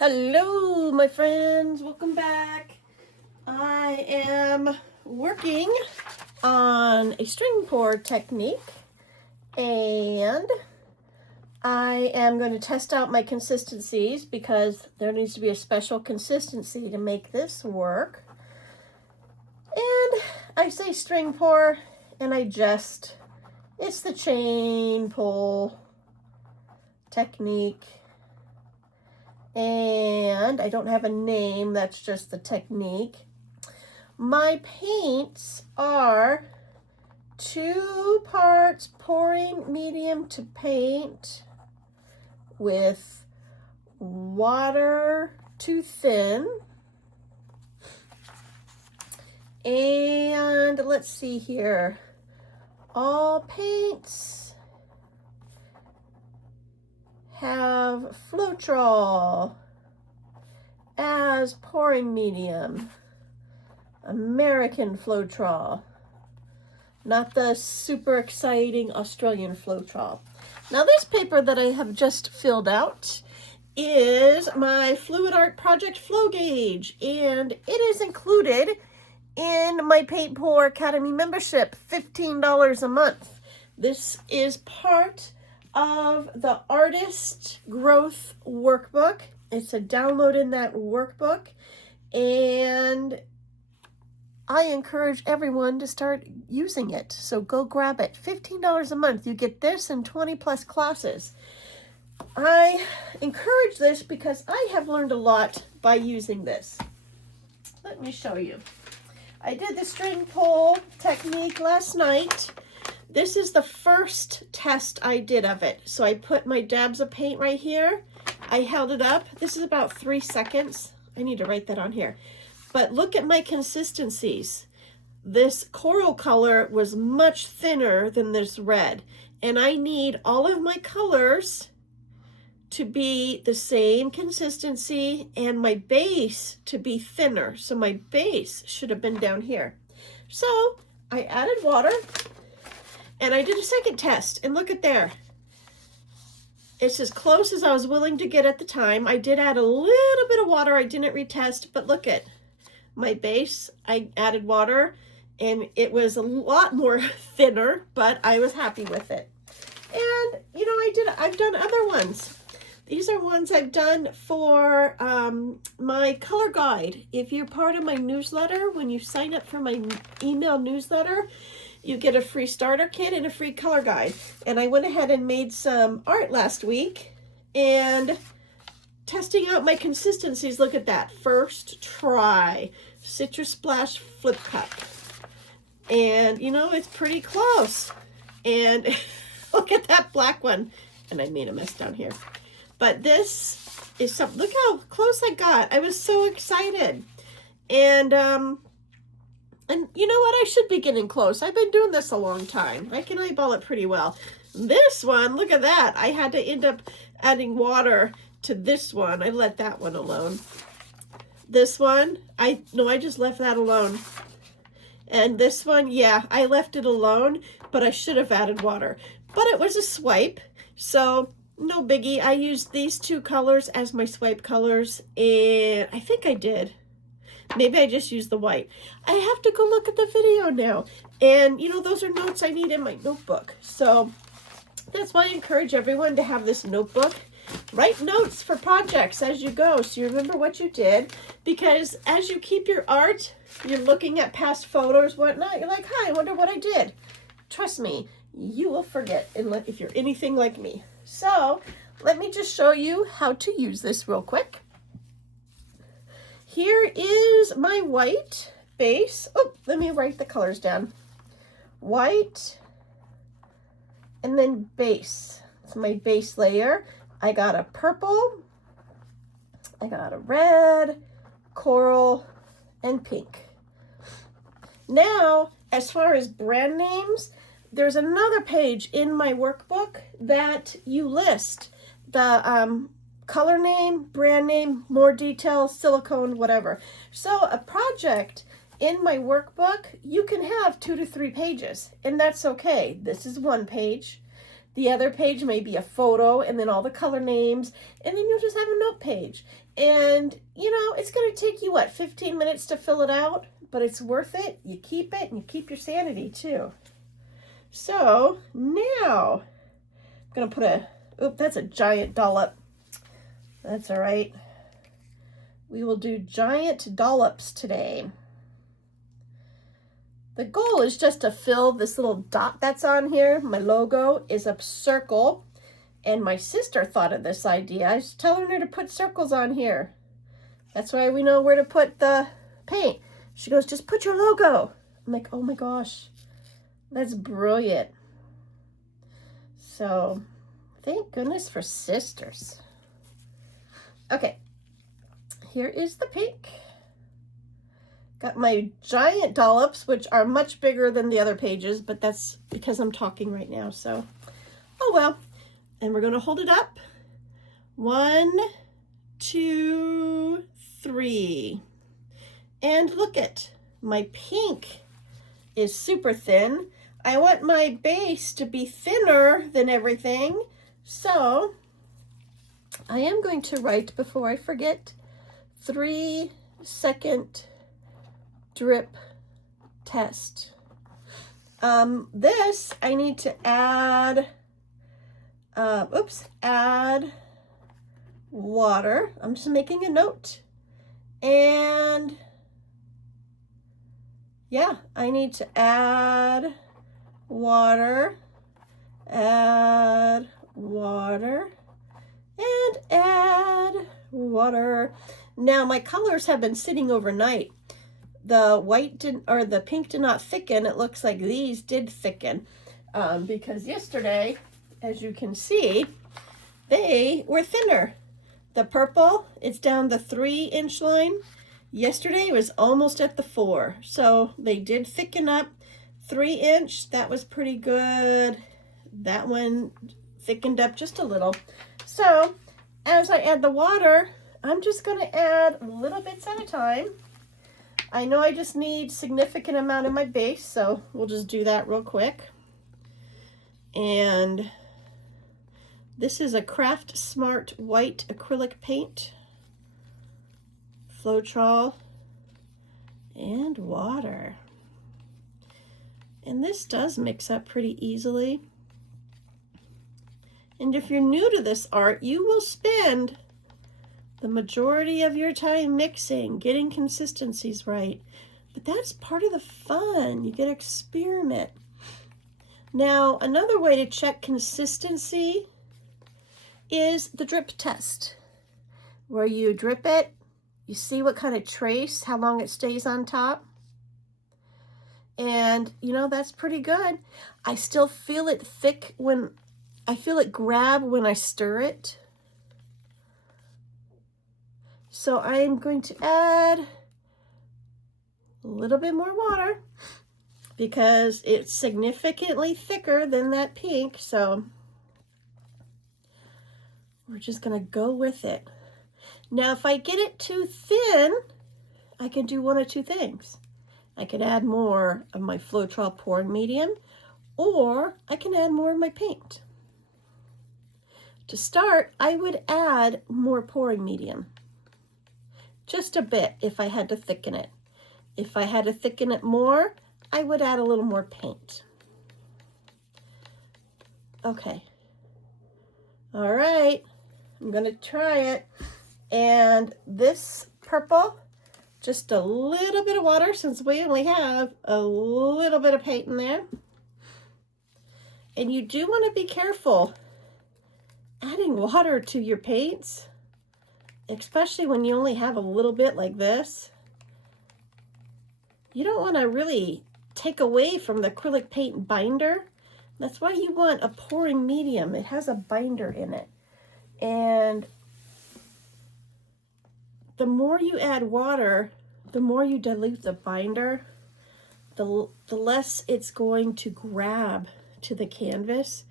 Hello, my friends. Welcome back. I am working on a string pour technique, and I am going to test out my consistencies because there needs to be a special consistency to make this work. And I say string pour, and it's the chain pull technique. And I don't have a name, that's just the technique. My paints are 2 parts pouring medium to paint with water to thin. And let's see here. All paints have Floetrol as pouring medium. American Floetrol, not the super exciting Australian Floetrol. Now this paper that I have just filled out is my Fluid Art Project Flow Gauge, and it is included in my Paint Pour Academy membership, $15 a month. This is part of the Artist Growth Workbook. It's a download in that workbook, and I encourage everyone to start using it. So go grab it. $15 a month. You get this and 20 plus classes. I encourage this because I have learned a lot by using this. Let me show you. I did the string pull technique last night. This is the first test I did of it. So I put my dabs of paint right here. I held it up. This is about 3 seconds. I need to write that on here. But look at my consistencies. This coral color was much thinner than this red. And I need all of my colors to be the same consistency and my base to be thinner. So my base should have been down here. So I added water. And I did a second test, and look at there. It's as close as I was willing to get at the time. I did add a little bit of water. I didn't retest, but look at my base. I added water, and it was a lot more thinner, but I was happy with it. And, you know, I've done other ones. These are ones I've done for my color guide. If you're part of my newsletter, when you sign up for my email newsletter, you get a free starter kit and a free color guide. And I went ahead and made some art last week and testing out my consistencies. Look at that. First try. Citrus Splash Flip Cup. And, you know, it's pretty close. And look at that black one. And I made a mess down here. But this is something. Look how close I got. I was so excited. And you know what? I should be getting close. I've been doing this a long time. I can eyeball it pretty well. This one, look at that. I had to end up adding water to this one. I let that one alone. This one, I just left that alone. And this one, yeah, I left it alone, but I should have added water. But it was a swipe, so no biggie. I used these 2 colors as my swipe colors, and I think I did. Maybe I just used the white. I have to go look at the video now. And, you know, those are notes I need in my notebook. So that's why I encourage everyone to have this notebook. Write notes for projects as you go so you remember what you did. Because as you keep your art, you're looking at past photos, whatnot. You're like, hi, I wonder what I did. Trust me, you will forget if you're anything like me. So let me just show you how to use this real quick. Here is my white base. Oh, let me write the colors down. White, and then base. It's my base layer. I got a purple, I got a red, coral, and pink. Now, as far as brand names, there's another page in my workbook that you list the color name, brand name, more details, silicone, whatever. So a project in my workbook, you can have 2 to 3 pages, and that's okay. This is 1 page. The other page may be a photo and then all the color names, and then you'll just have a note page. And, you know, it's going to take you, what, 15 minutes to fill it out? But it's worth it. You keep it, and you keep your sanity, too. So, now, I'm going to put a, oop, that's a giant dollop. That's all right. We will do giant dollops today. The goal is just to fill this little dot that's on here. My logo is a circle, and my sister thought of this idea. I was telling her to put circles on here. That's why we know where to put the paint. She goes, just put your logo. I'm like, oh my gosh, that's brilliant. So, thank goodness for sisters. Okay, here is the pink. Got my giant dollops, which are much bigger than the other pages, but that's because I'm talking right now, so, oh well. And we're gonna hold it up. 1, 2, 3. And look it, my pink is super thin. I want my base to be thinner than everything, so I am going to write, before I forget, 3-second drip test. This I need to add, add water. I'm just making a note. And yeah, I need to add water, and add water. Now my colors have been sitting overnight. The white didn't, or the pink did not thicken. It looks like these did thicken because yesterday, as you can see, they were thinner. The purple, it's down the 3-inch line. Yesterday it was almost at the 4. So they did thicken up. 3-inch, that was pretty good. That one thickened up just a little. So as I add the water, I'm just going to add little bits at a time. I know I just need significant amount of my base, so we'll just do that real quick. And this is a Craft Smart white acrylic paint, Floetrol, and water. And this does mix up pretty easily. And if you're new to this art, you will spend the majority of your time mixing, getting consistencies right. But that's part of the fun. You get to experiment. Now, another way to check consistency is the drip test, where you drip it, you see what kind of trace, how long it stays on top. And, you know, that's pretty good. I still feel it thick when, I feel it grab when I stir it. So I am going to add a little bit more water because it's significantly thicker than that pink. So we're just going to go with it. Now, if I get it too thin, I can do one of two things. I can add more of my Floetrol pouring medium, or I can add more of my paint. To start, I would add more pouring medium. Just a bit if I had to thicken it. If I had to thicken it more, I would add a little more paint. Okay. All right, I'm gonna try it. And this purple, just a little bit of water since we only have a little bit of paint in there. And you do want to be careful adding water to your paints, especially when you only have a little bit like this. You don't want to really take away from the acrylic paint binder. That's why you want a pouring medium. It has a binder in it. And the more you add water, the more you dilute the binder, the less it's going to grab to the canvas,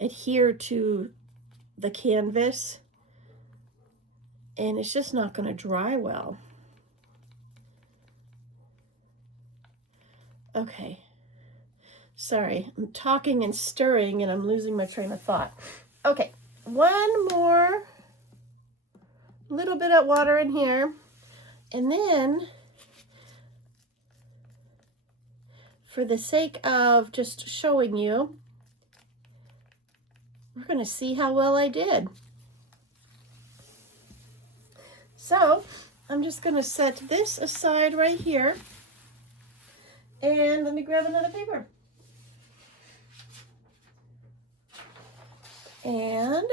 adhere to the canvas, and it's just not going to dry well. Okay, Sorry, I'm talking and stirring and I'm losing my train of thought. Okay, one more little bit of water in here. And then, for the sake of just showing you, we're going to see how well I did. So, I'm just going to set this aside right here. And let me grab another paper. And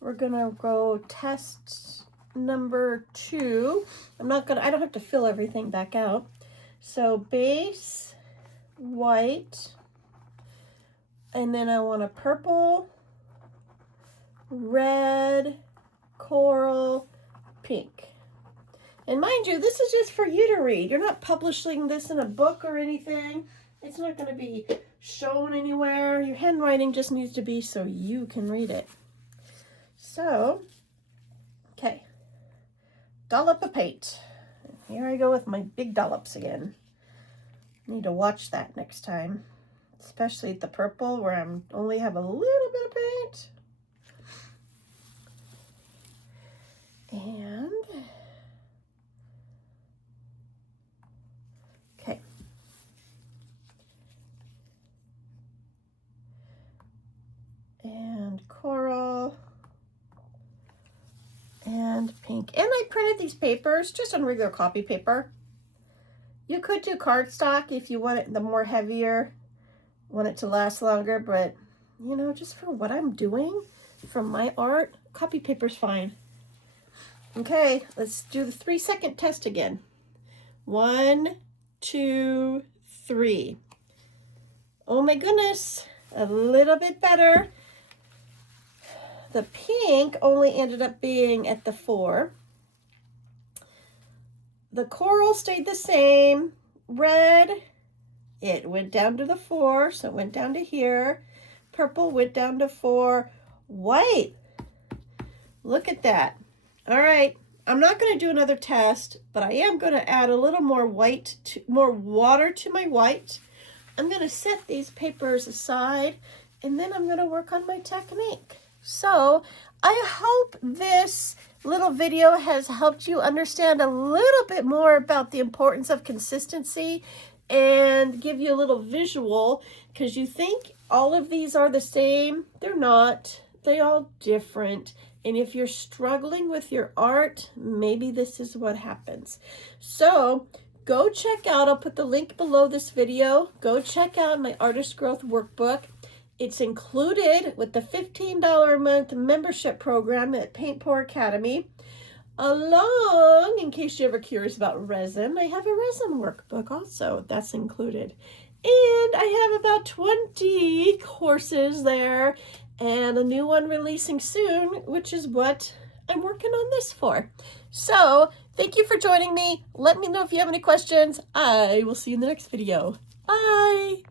we're going to go test number 2. I don't have to fill everything back out. So base, white, and then I want a purple, red, coral, pink. And mind you, this is just for you to read. You're not publishing this in a book or anything. It's not going to be shown anywhere. Your handwriting just needs to be so you can read it. So, okay, dollop of paint. Here I go with my big dollops again. Need to watch that next time, especially the purple where I only have a little bit of paint. And okay. And coral and pink. And I printed these papers just on regular copy paper. You could do cardstock if you want it the more heavier, want it to last longer, but you know, just for what I'm doing from my art, copy paper's fine. Okay, let's do the 3-second test again. 1, 2, 3. Oh my goodness, a little bit better. The pink only ended up being at the 4. The coral stayed the same. Red, it went down to the 4, so it went down to here. Purple went down to 4. White, look at that. All right, I'm not going to do another test, but I am going to add a little more more water to my white. I'm going to set these papers aside, and then I'm going to work on my technique. So I hope this little video has helped you understand a little bit more about the importance of consistency and give you a little visual, because you think all of these are the same. They're not. They're all different. And if you're struggling with your art, maybe this is what happens. So go check out, I'll put the link below this video. Go check out my Artist Growth Workbook. It's included with the $15 a month membership program at Paint Pour Academy. Along, in case you're ever curious about resin, I have a resin workbook also. That's included. And I have about 20 courses there, and a new one releasing soon, which is what I'm working on this for. So thank you for joining me. Let me know if you have any questions. I will see you in the next video. Bye.